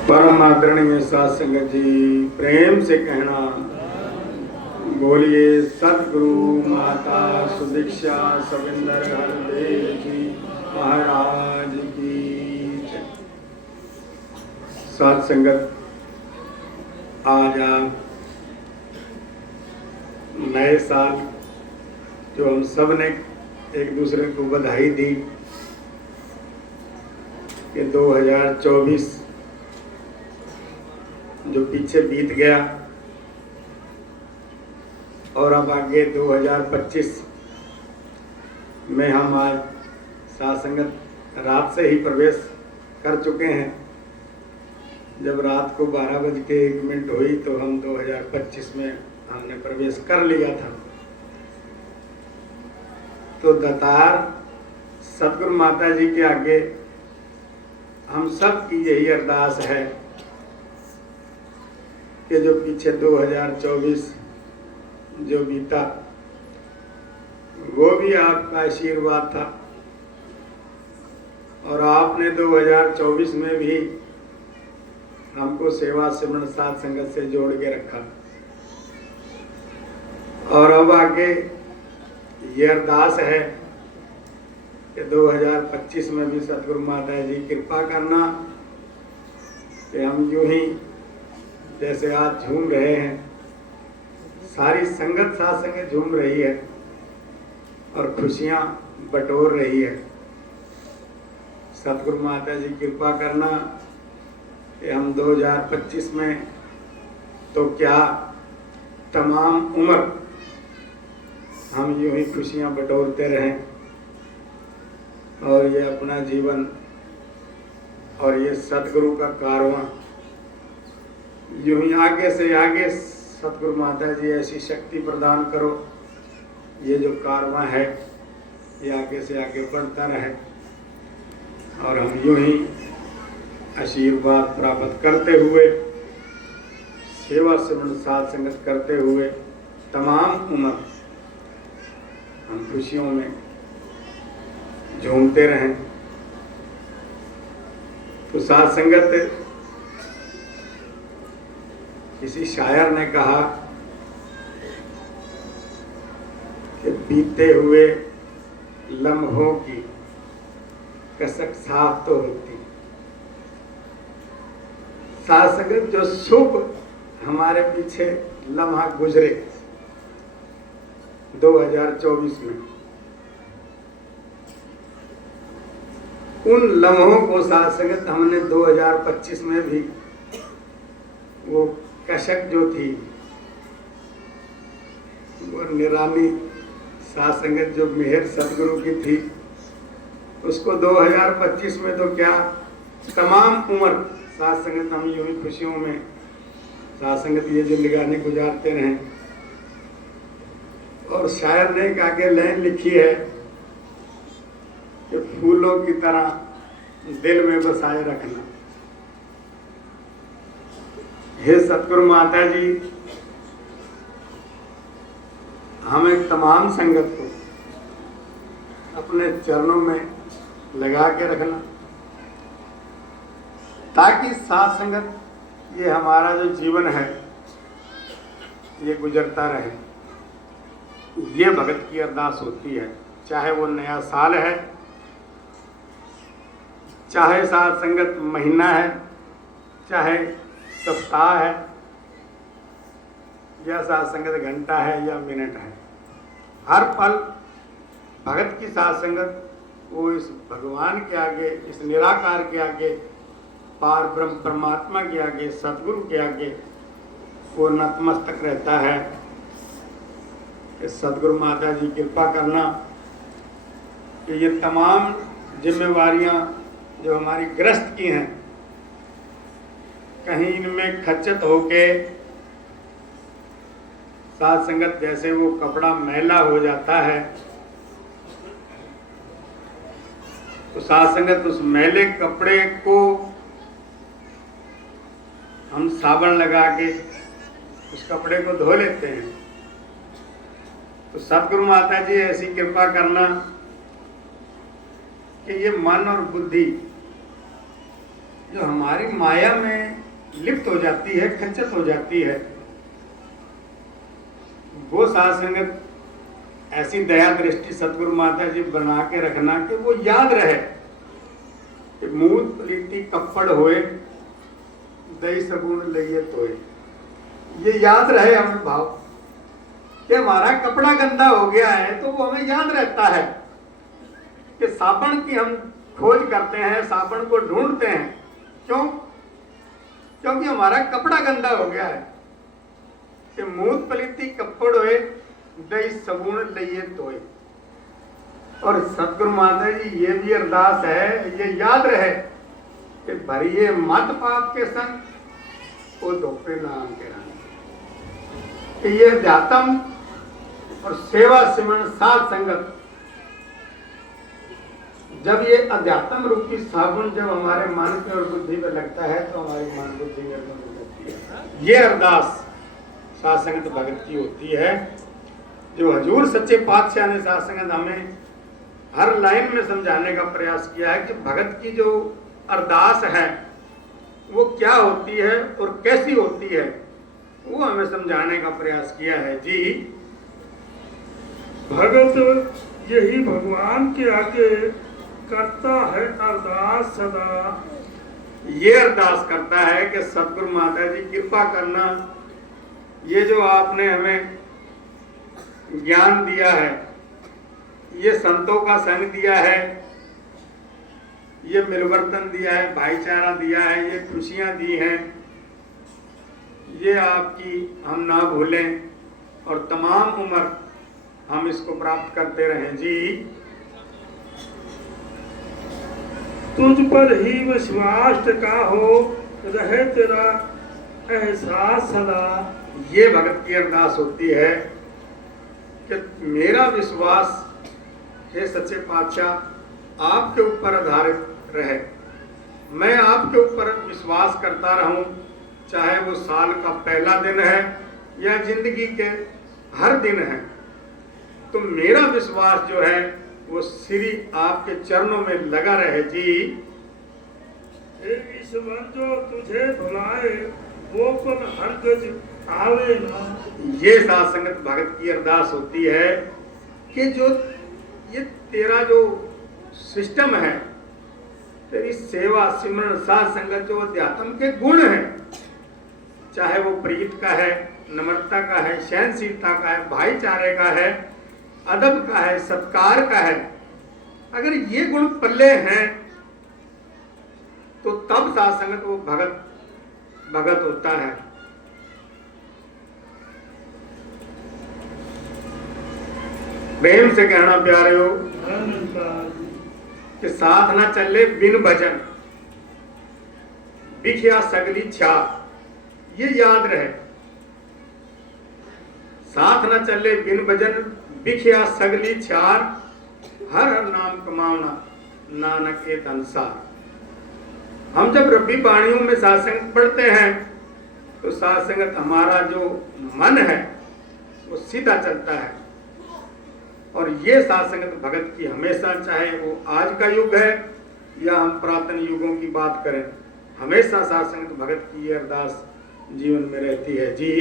परम आदरणीय साध संगत जी, प्रेम से कहना बोलिए सतगुरु माता सुदीक्षा सविंदर हरदेव जी महाराज की जय। साध संगत, आज आप नए साल जो हम सब ने एक दूसरे को बधाई दी कि 2024 जो पीछे बीत गया और अब आगे 2025 में हम आज साध संगत रात से ही प्रवेश कर चुके हैं। जब रात को 12:01 हुई तो हम 2025 में हमने प्रवेश कर लिया था। तो दातार सतगुरु माता जी के आगे हम सब की यही अरदास है कि जो पीछे 2024 जो बीता वो भी आपका आशीर्वाद था और आपने 2024 में भी हमको सेवा सिमरन साध संगत से जोड़ के रखा। और अब आगे ये अरदास है कि 2025 में भी सतगुरु माता जी कृपा करना कि हम यूं ही जैसे आज झूम रहे हैं, सारी संगत साथ संगत झूम रही है और खुशियां बटोर रही है। सतगुरु माता जी कृपा करना कि हम 2025 में तो क्या तमाम उम्र हम यूं ही खुशियां बटोरते रहें और ये अपना जीवन और ये सतगुरु का कारवां यूं ही आगे से आगे सतगुरु माता जी ऐसी शक्ति प्रदान करो, ये जो कारवां है ये आगे से आगे बढ़ता रहे और हम यूं ही आशीर्वाद प्राप्त करते हुए सेवा सिमरन साध संगत करते हुए तमाम उम्र हम खुशियों में झूमते रहें। तो साध संगत, किसी शायर ने कहा कि बीते हुए लम्हों की कसक साफ तो होती। साध संगत, जो शुभ हमारे पीछे लम्हा गुजरे 2024 में, उन लम्हों को साध संगत हमने 2025 में भी वो कशक जो थी, वो निराली साध संगत जो मेहर सतगुरु की थी, उसको 2025 में तो क्या तमाम उम्र साध संगत हम यूं ही खुशियों में साध संगत ये जिंदगानी गुजारते रहें। और शायर ने एक आगे लाइन लिखी है कि फूलों की तरह दिल में बसाए रखना। हे सतगुरु माता जी, हमें तमाम संगत को अपने चरणों में लगा के रखना ताकि साध संगत ये हमारा जो जीवन है ये गुजरता रहे। ये भगत की अरदास होती है, चाहे वो नया साल है, चाहे साध संगत महीना है, चाहे सप्ताह है, या साध संगत घंटा है या मिनट है। हर पल भगत की साध संगत वो इस भगवान के आगे, इस निराकार के आगे, पार ब्रह्म परमात्मा के आगे, सतगुरु के आगे वो नतमस्तक रहता है। इस सतगुरु माता जी कृपा करना कि ये तमाम जिम्मेवारियां जो हमारी ग्रस्त की हैं, कहीं इनमें खच्चत होके साध संगत जैसे वो कपड़ा मैला हो जाता है, तो साध संगत उस मैले कपड़े को हम साबुन लगा के उस कपड़े को धो लेते हैं। तो सतगुरु माता जी ऐसी कृपा करना कि ये मन और बुद्धि जो हमारी माया में लिप्त हो जाती है, खच्चत हो जाती है, वो साध संगत ऐसी दया दृष्टि सतगुरु माता जी बना के रखना कि वो याद रहे कि मूत प्रीति कपड़ होए दई सगुण लइए तोए। ये याद रहे हमें भाव कि हमारा कपड़ा गंदा हो गया है, तो वो हमें याद रहता है कि साबुन की हम खोज करते हैं, साबुन को ढूंढते हैं। क्यों? क्योंकि हमारा कपड़ा गंदा हो गया है कि मूत पलीती कपड़ होए दई सगुण लइए तोए। और सतगुरु माता जी ये भी अरदास है, ये याद रहे कि भरिए मत पाप के संग वो धोपे नाम के रंग। कि ये अध्यात्म और सेवा सिमरन साध संगत, जब ये अध्यात्म रूपी साबुन जब हमारे मन पे और बुद्धि पे लगता है तो हमारी मन बुद्धि निर्मल हो जाती है। ये अरदास साध संगत भगत की होती है, जो हजूर सच्चे पातशाह ने साध संगत हमें हर लाइन में समझाने का प्रयास किया है कि भगत की जो अरदास है वो क्या होती है और कैसी होती है, वो हमें समझाने का प्रयास किया है। जी, भगत यही भगवान के आगे करता है अरदास सदा। ये अरदास करता है कि सतगुरु माता जी कृपा करना, ये जो आपने हमें ज्ञान दिया है, ये संतों का संग दिया है, ये मिलवर्तन दिया है, भाईचारा दिया है, ये खुशियां दी हैं, ये आपकी हम ना भूलें और तमाम उम्र हम इसको प्राप्त करते रहें। जी, तुझ पर ही विश्वास टिका हो, रहे तेरा एहसास सदा। ये भगत की अरदास होती है कि मेरा विश्वास हे सच्चे पातशाह आपके ऊपर आधारित रहे, मैं आपके ऊपर विश्वास करता रहूं, चाहे वो साल का पहला दिन है या जिंदगी के हर दिन है। तो मेरा विश्वास जो है वो श्री आपके चरणों में लगा रहे। जी, हे ईश्वर जो तुझे भुलाए वो पल हरगिज आवे ना। ये साध संगत भगत की अरदास होती है कि जो ये तेरा जो सिस्टम है, तेरी सेवा सिमरन साध संगत जो अध्यात्म के गुण हैं, चाहे वो प्रीत का है, नम्रता का है, सहनशीलता का है, भाईचारे का है, अदब का है, सत्कार का है, अगर ये गुण पल्ले हैं तो तब साध संगत वो भगत होता है। प्रेम से कहना प्यारे हो कि साथ ना चले बिन भजन बिखिया सगली छाप। ये याद रहे, साथ न चले बिन भजन बिखिया सगली छार, हर हर नाम कमावना नानक एक अंसार। हम जब रब्बी वाणियों में सात्संग पढ़ते हैं तो सात्संगत हमारा जो मन है वो सीधा चलता है। और ये सात्संगत भगत की हमेशा, चाहे वो आज का युग है या हम पुरातन युगों की बात करें, हमेशा सात्संगत भगत की ये अरदास जीवन में रहती है। जी,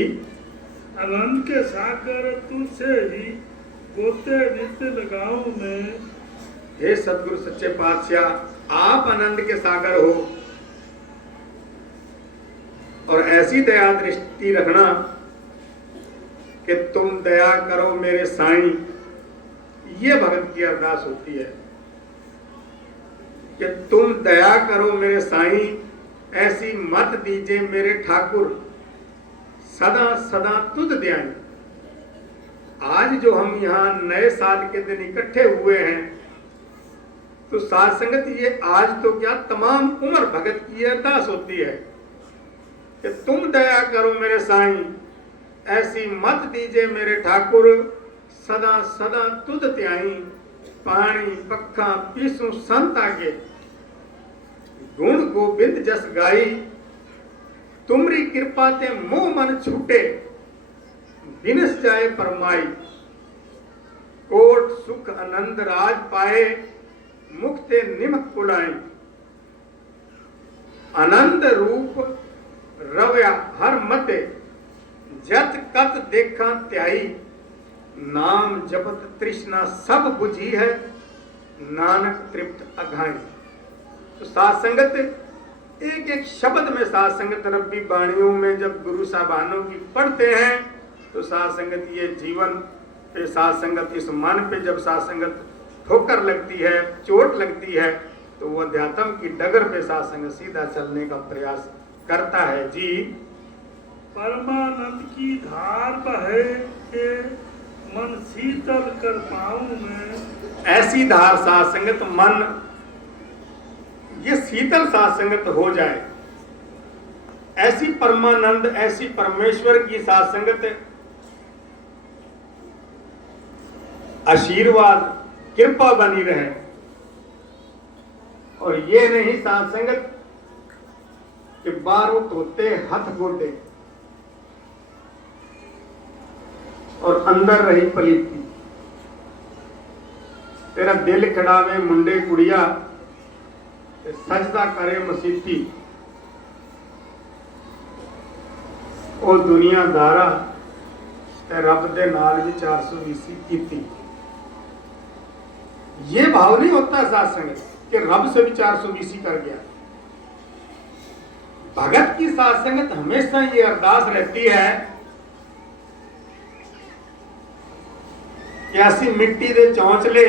आनंद के सागर तुझसे ही गोते नित्य लगाऊं मैं। हे सतगुरु सच्चे पातशाह, आप आनंद के सागर हो और ऐसी दया दृष्टि रखना कि तुम दया करो मेरे साईं। ये भगत की अरदास होती है कि तुम दया करो मेरे साईं, ऐसी मत दीजिए मेरे ठाकुर, सदा सदा तुझ ध्यान। आज जो हम यहाँ नए साल के दिन इकट्ठे हुए हैं तो साध संगत ये आज तो क्या तमाम उम्र भगत की अरदास होती है कि तुम दया करो मेरे साईं, ऐसी मत दीजिए मेरे ठाकुर, सदा सदा तुझ त्याई। पानी पक्खा पीसू संत आगे, गुण गोबिंद जस गाई। तुमरी कृपा ते मोह मन छूटे, बिनस जाए परमाई। कोट सुख आनंद राज पाए, मुक्ते निमक कुड़ाई। आनंद रूप रवया हर मते जत कत देखा त्याई नाम जपत तृष्णा सब बुझी है नानक तृप्त अघाई। तो साथ संगत एक एक शब्द में साथ संगत रब्बी वाणियों में जब गुरु साहबानों की पढ़ते हैं तो साथ संगत ये जीवन पे साथ संगत इस मन पे जब साथ संगत ठोकर लगती है चोट लगती है तो वो अध्यात्म की डगर पे साथ संगत सीधा चलने का प्रयास करता है। जी परमानंद की धार बहे के मन शीतल कर पाऊं मैं। ऐसी धार साथ संगत मन ये शीतल साथ संगत हो जाए, ऐसी परमानंद ऐसी परमेश्वर की साथ संगत आशीर्वाद कृपा बनी रहे। और ये नहीं साथ संगत कि बारों धोते हथ गोटे और अंदर रही पलीती। तेरा दिल खड़ावे मुंडे कुड़िया सजदा करे मसीती ओ दुनियादारा ते रब दे नाल भी 420 कीती। ये भाव नहीं होता साथ संगत कि रब से भी 420 कर गया। भगत की साथ संगत हमेशा ये अरदास रहती है कि असी मिट्टी दे चौंचले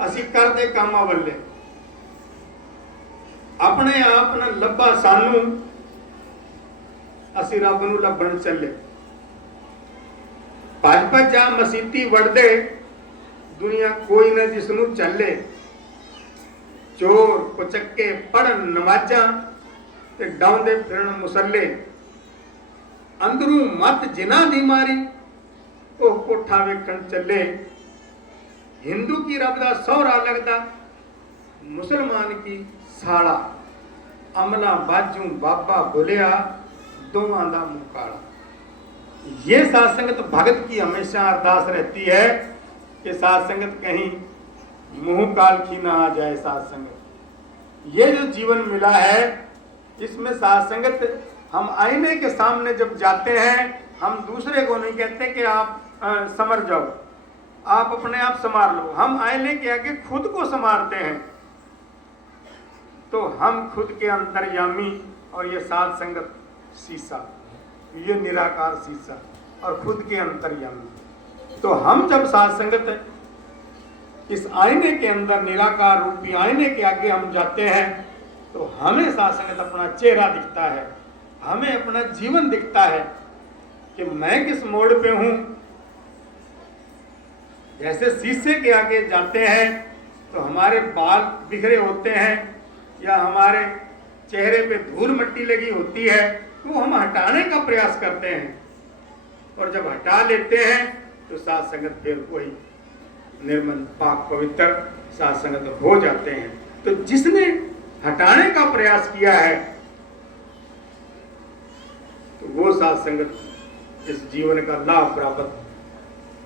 असी कर दे काम अवले अपने आप न लब्बा सानू असी रब नू लभण चले। भाजपा जा मसीती वड़दे दुनिया कोई न जिसनू चले। चोर कुचक्के पढ़न नमाजा ते डाउंदे फिरन मुसल्ले अंदरू मत जिना दी मारी ओ कोठा वेखण चले। हिंदू की रब दा सोहरा लगदा मुसलमान की साड़ा अमला बाजू बाबा बोलिया दोवां दा मुकाला। ये साथ संगत भगत की हमेशा अरदास रहती है कि साथ संगत कहीं मुंह काल की ना आ जाए। साथ संगत ये जो जीवन मिला है इसमें साथ संगत हम आईने के सामने जब जाते हैं हम दूसरे को नहीं कहते कि आप समर जाओ, आप अपने आप संवार लो। हम आईने के आगे खुद को संवारते हैं तो हम खुद के अंतर्यामी और ये साथ संगत शीशा, ये निराकार शीशा और खुद के अंतर्यामी। तो हम जब साथ संगत इस आईने के अंदर निराकार रूपी आईने के आगे हम जाते हैं तो हमें साथ संगत अपना चेहरा दिखता है, हमें अपना जीवन दिखता है कि मैं किस मोड़ पे हूं। जैसे शीशे के आगे जाते हैं तो हमारे बाल बिखरे होते हैं या हमारे चेहरे पे धूल मिट्टी लगी होती है तो हम हटाने का प्रयास करते हैं और जब हटा लेते हैं तो साथ संगत फिर वही निर्मल पाक पवित्र साथ संगत हो जाते हैं। तो जिसने हटाने का प्रयास किया है तो वो साथ संगत इस जीवन का लाभ प्राप्त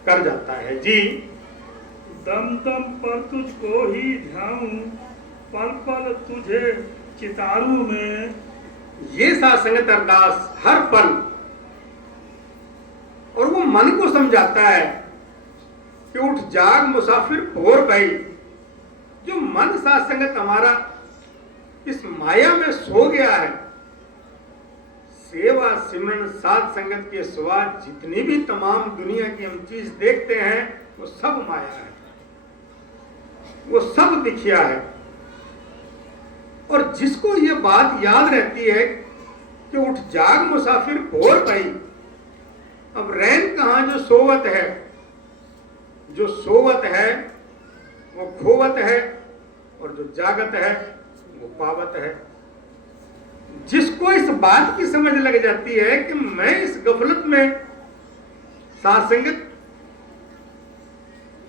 कर जाता है। जी दम दम पर तुझको ही ध्याऊं पल पल तुझे चितारू में। ये साथ संगत अरदास हर पल और वो मन को समझाता है कि उठ जाग मुसाफिर भोर भई। जो मन साथ संगत हमारा इस माया में सो गया है, सेवा सिमरन साथ संगत के सिवा जितनी भी तमाम दुनिया की हम चीज देखते हैं वो सब माया है, वो सब दिखिया है। और जिसको ये बात याद रहती है कि उठ जाग मुसाफिर भोर भई, अब रैन कहां जो सोवत है, जो सोवत है वो खोवत है और जो जागत है वो पावत है। जिसको इस बात की समझ लग जाती है कि मैं इस गफलत में साथ संगत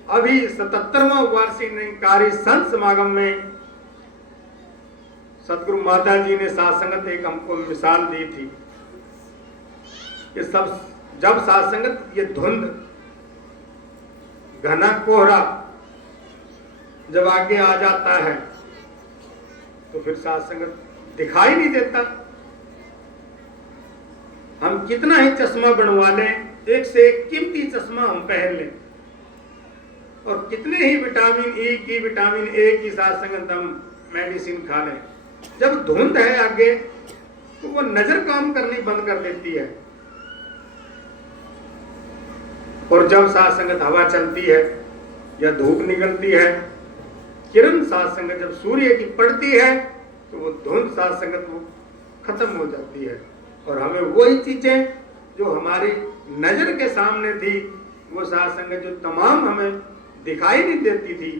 अभी 77वां वार्षिक निरंकारी संत समागम में सतगुरु माता जी ने साथ संगत एक हमको मिसाल दी थी कि सब जब साथ संगत ये धुंध घना कोहरा जब आगे आ जाता है तो फिर साथ संगत दिखाई नहीं देता। हम कितना ही चश्मा बनवा लें, एक से एक कीमती चश्मा हम पहन लें, और कितने ही विटामिन ई की, विटामिन ए की साथ संगत हम मेडिसिन खा लें, जब धुंध है आगे तो वो नजर काम करनी बंद कर देती है। और जब साथ संगत हवा चलती है या धूप निकलती है, किरण साथ संगत जब सूर्य की पड़ती है, तो वो धुंध साथ संगत वो खत्म हो जाती है, और हमें वही चीजें जो हमारी नजर के सामने थी, वो साथ संगत जो तमाम हमें दिखाई नहीं देती थी,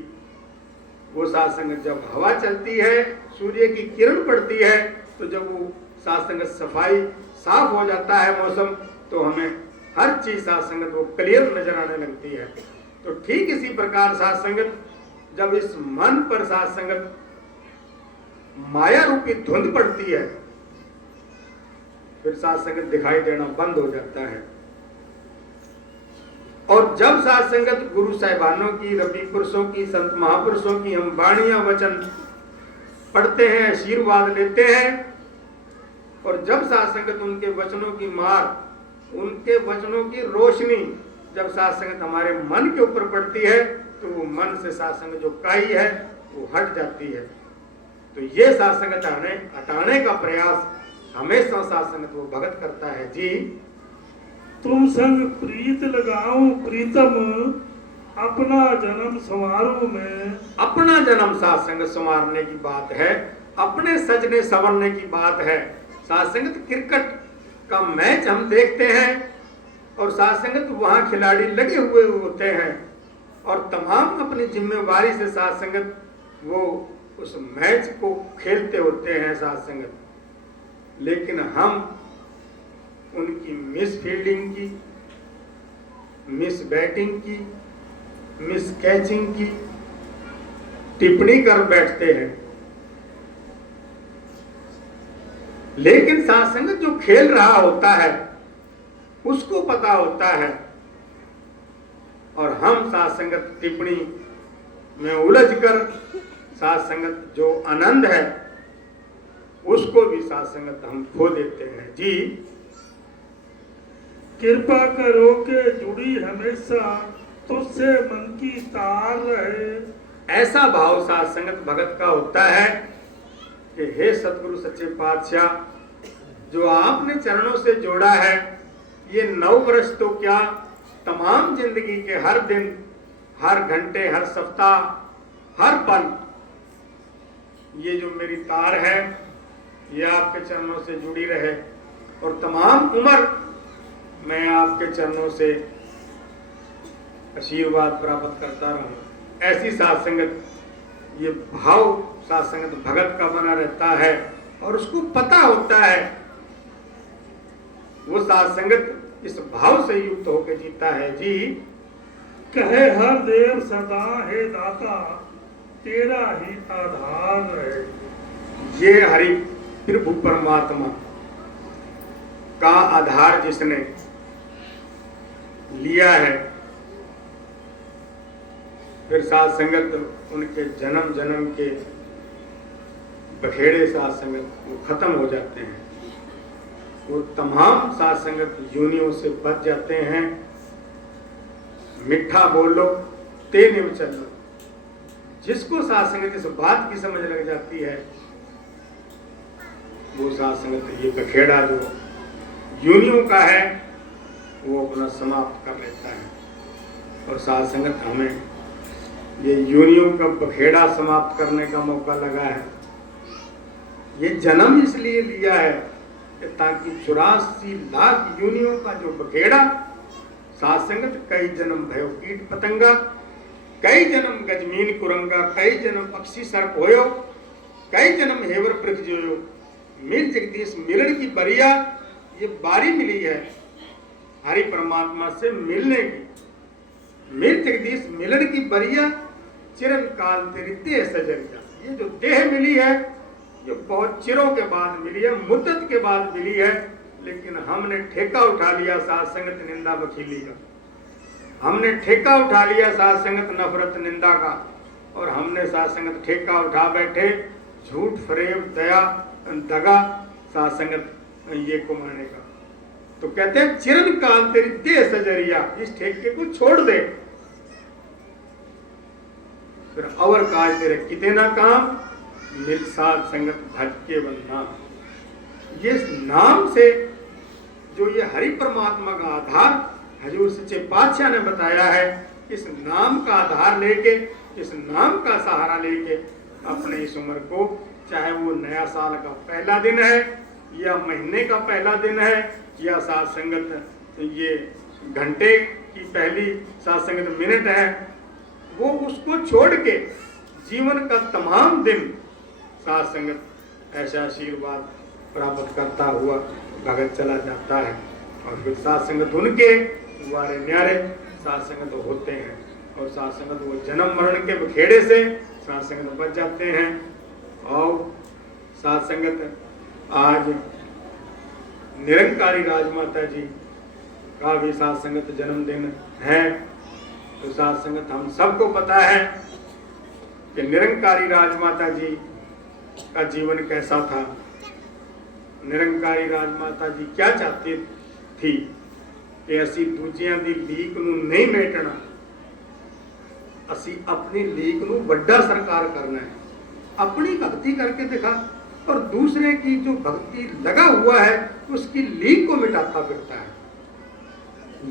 वो साथ संगत जब हवा चलती है, सूर्य की किरण पड़ती है, तो जब वो साथ संगत सफाई साफ हो जाता है मौसम, तो हमें हर चीज साथ संगत वो क्लियर नजर आने लगती है। तो ठीक इसी प्रकार साथ संगत जब इस मन पर साथ संगत माया रूपी धुंध पड़ती है, फिर साथ संगत दिखाई देना बंद हो जाता है। और जब साथ संगत गुरु साहिबानों की, रबी पुरुषों की, संत महापुरुषों की हम वाणियां वचन पढ़ते हैं, आशीर्वाद लेते हैं, और जब साथ संगत उनके वचनों की मार, उनके वचनों की रोशनी जब साथ संगत हमारे मन के ऊपर पड़ती है, तो वो मन से साथ संगत जो काई है वो हट जाती है। तो ये साथ संगत हटाने का प्रयास हमेशा साथ संगत वो भगत करता है। जी, तुम संग प्रीत लगाऊं प्रीतम, अपना जन्म समारोह में। अपना जन्म साथ संगत संवारने की बात है, अपने सजने संवरने की बात है। साथ संगत क्रिकेट का मैच हम देखते हैं, और साथ संगत वहां खिलाड़ी लगे हुए होते हैं, और तमाम अपनी जिम्मेवारी से साथ संगत वो उस मैच को खेलते होते हैं साथ संगत। लेकिन हम उनकी मिस फील्डिंग की, मिस बैटिंग की, मिस कैचिंग की टिप्पणी कर बैठते हैं। लेकिन साथ संगत जो खेल रहा होता है उसको पता होता है, और हम साथ संगत टिप्पणी में उलझकर साथ संगत जो आनंद है उसको भी साथ संगत हम खो देते हैं। जी, कृपा करो के जुड़ी हमेशा तुझसे मन की तार रहे। ऐसा भाव साथ संगत भगत का होता है कि हे सतगुरु सच्चे पातशाह, जो आपने चरणों से जोड़ा है, ये 9 वर्ष तो क्या, तमाम जिंदगी के हर दिन, हर घंटे, हर सप्ताह, हर पल, ये जो मेरी तार है ये आपके चरणों से जुड़ी रहे, और तमाम उम्र मैं आपके चरणों से आशीर्वाद प्राप्त करता रहूं। ऐसी साथ संगत, ये भाव साथ संगत भगत का बना रहता है, और उसको पता होता है, वो साथ संगत इस भाव से युक्त होकर जीता है। जी, कहे हर देव सदा है दाता, तेरा ही आधार रहे। ये हरि प्रभु परमात्मा का आधार जिसने लिया है, फिर साथ संगत उनके जन्म जन्म के बखेड़े साथ संगत वो खत्म हो जाते हैं, वो तमाम साथ संगत योनियों से बच जाते हैं। मिठा बोलो ते निव चलो, जिसको साथ संगत इस बात की समझ लग जाती है, वो साथ संगत ये बखेड़ा जो योनियों का है वो अपना समाप्त कर लेता है। और साथ संगत हमें ये योनियों का बखेड़ा समाप्त करने का मौका लगा है। ये जन्म इसलिए लिया है कि ताकि 84 लाख योनियों का जो बखेड़ा साथ संगत, कई जन्म भयो कीट पतंगा, कई जन्म गजमीन कुरंगा, कई जन्म पक्षी सर्प होयो, कई जन्म हेवर पृथ जोयो, मिल जगदीश मिलन की बरिया, ये बारी मिली है हरि परमात्मा से मिलने की। मिल जगदीश मिलन की बरिया, चिरन काल तेरी देह सजरिया। ये जो देह मिली है ये बहुत चिरों के बाद मिली है, मुद्दत के बाद मिली है, लेकिन हमने ठेका उठा लिया साथ संगत निंदा वकीली का, हमने ठेका उठा लिया साथ संगत नफरत निंदा का, और हमने साथ संगत ठेका उठा बैठे झूठ फरेब दया दगा साध संगत ये को मानेगा। तो कहते हैं चिरन काल तेरी देह सजरिया, इस ठेके को छोड़ दे। फिर अवर काज तेरे किते ना काम, मिल साध संगत भटके बनना। ये नाम से जो ये हरि परमात्मा का आधार हजूर सच्चे पातशाह ने बताया है, इस नाम का आधार लेके, इस नाम का सहारा लेके अपने इस उम्र को, चाहे वो नया साल का पहला दिन है या महीने का पहला दिन है या साध संगत ये घंटे की पहली साध संगत मिनट है, वो उसको छोड़ के जीवन का तमाम दिन साध संगत ऐसा आशीर्वाद प्राप्त करता हुआ भगत चला जाता है। और फिर साध संगत उनके वारे न्यारे साध संगत होते हैं, और साध संगत वो जन्म मरण के बखेड़े से साध संगत बच जाते हैं। और साध संगत आज निरंकारी राजमाता जी का भी साध संगत जन्मदिन है। तो साध संगत हम सबको पता है कि निरंकारी राजमाता जी का जीवन कैसा था। निरंकारी राजमाता जी क्या चाहती थी कि असी दूजियां दी लीक नूं नहीं मेटना, असी अपनी लीक नूं बड़ा सरकार करना है। अपनी भक्ति करके दिखा और दूसरे की जो भक्ति लगा हुआ है उसकी लीक को मिटाता फिरता है।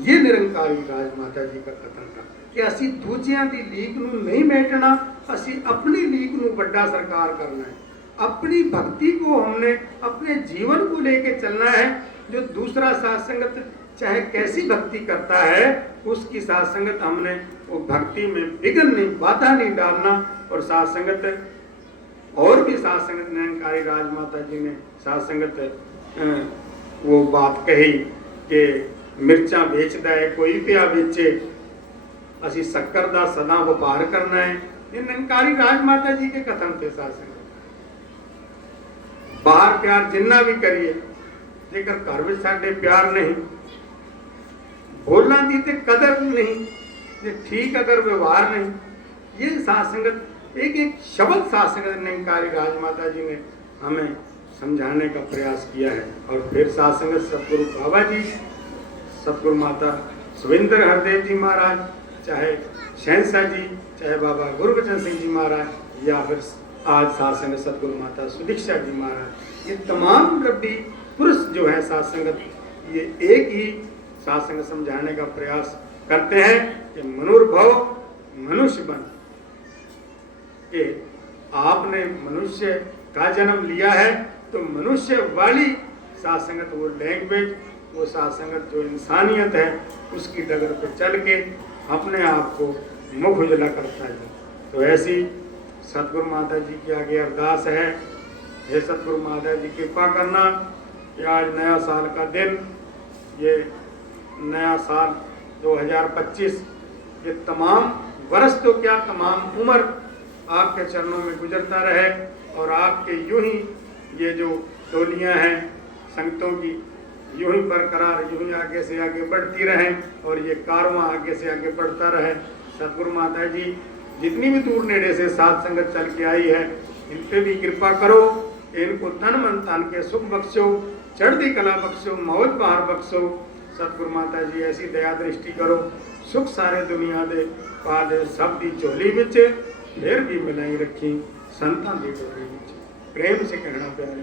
ये निरंकारी राजमाता जी का कथन था कि असी दूजियां दी लीक नूं नहीं मेटना, असी अपनी लीक नूं बड़ा सरकार करना है। अपनी भक्ति को हमने अपने जीवन को लेके चलना है। जो दूसरा साध संगत चाहे कैसी भक्ति करता है, उसकी साध संगत हमने वो भक्ति में विघ्न नहीं, बाधा नहीं डालना। और साध संगत और भी साध संगत निरंकारी राजमाता जी ने साध संगत वो बात कही कि मिर्चा बेचता है कोई पिया बेचे, असी शक्कर दा सदा व्यापार करना है। ये निरंकारी राजमाता जी के कथन थे। साध संगत बाहर प्यार जिन्ना भी करिए, जेकर घर में साडे प्यार नहीं, बोलना दी ते कदर नहीं, ये ठीक अगर व्यवहार नहीं, ये साध संगत एक एक शब्द साध संगत निरंकारी राजमाता जी ने हमें समझाने का प्रयास किया है। और फिर साध संगत सतगुरु बाबा जी, सतगुरु माता सुविंदर हरदेव जी महाराज, चाहे शहनशाह जी, चाहे बाबा गुरबचन सिंह जी महाराज, या फिर आज साध संगत सतगुरु माता सुदीक्षा जी महाराज, ये तमाम रब्बी पुरुष जो है साध संगत, ये एक ही साध संगत समझाने का प्रयास करते हैं कि मनुर्भव मनुष्य बन के आपने मनुष्य का जन्म लिया है, तो मनुष्य वाली साध संगत वो लैंग्वेज, वो साध संगत जो इंसानियत है, उसकी डगर पर चल के अपने आप को मुख उजला करता है। तो ऐसी सतगुरु माता जी की आगे अरदास है, हे सतगुरु माता जी कृपा करना कि आज नया साल का दिन, ये नया साल 2025, ये तमाम वर्ष तो क्या तमाम उम्र आपके चरणों में गुजरता रहे, और आपके यूं ही ये जो टोलियां हैं संगतों की, यूं ही बरकरार, यूं ही आगे से आगे बढ़ती रहें, और ये कारवां आगे से आगे बढ़ता रहे। सतगुरु माता जी जितनी भी दूर नेड़े से साध संगत चल के आई है, इन पे भी कृपा करो, इनको तन मन तन के सुख बख्शो, चढ़ती कला बख्शो, मौज बहार बख्शो। सतगुरु माता जी ऐसी दया दृष्टि करो, सुख सारे दुनिया दे पा दे सब दी झोली विच, फिर भी मिलाई रखी संतां दी डोली विच। प्रेम से कहना प्यारे।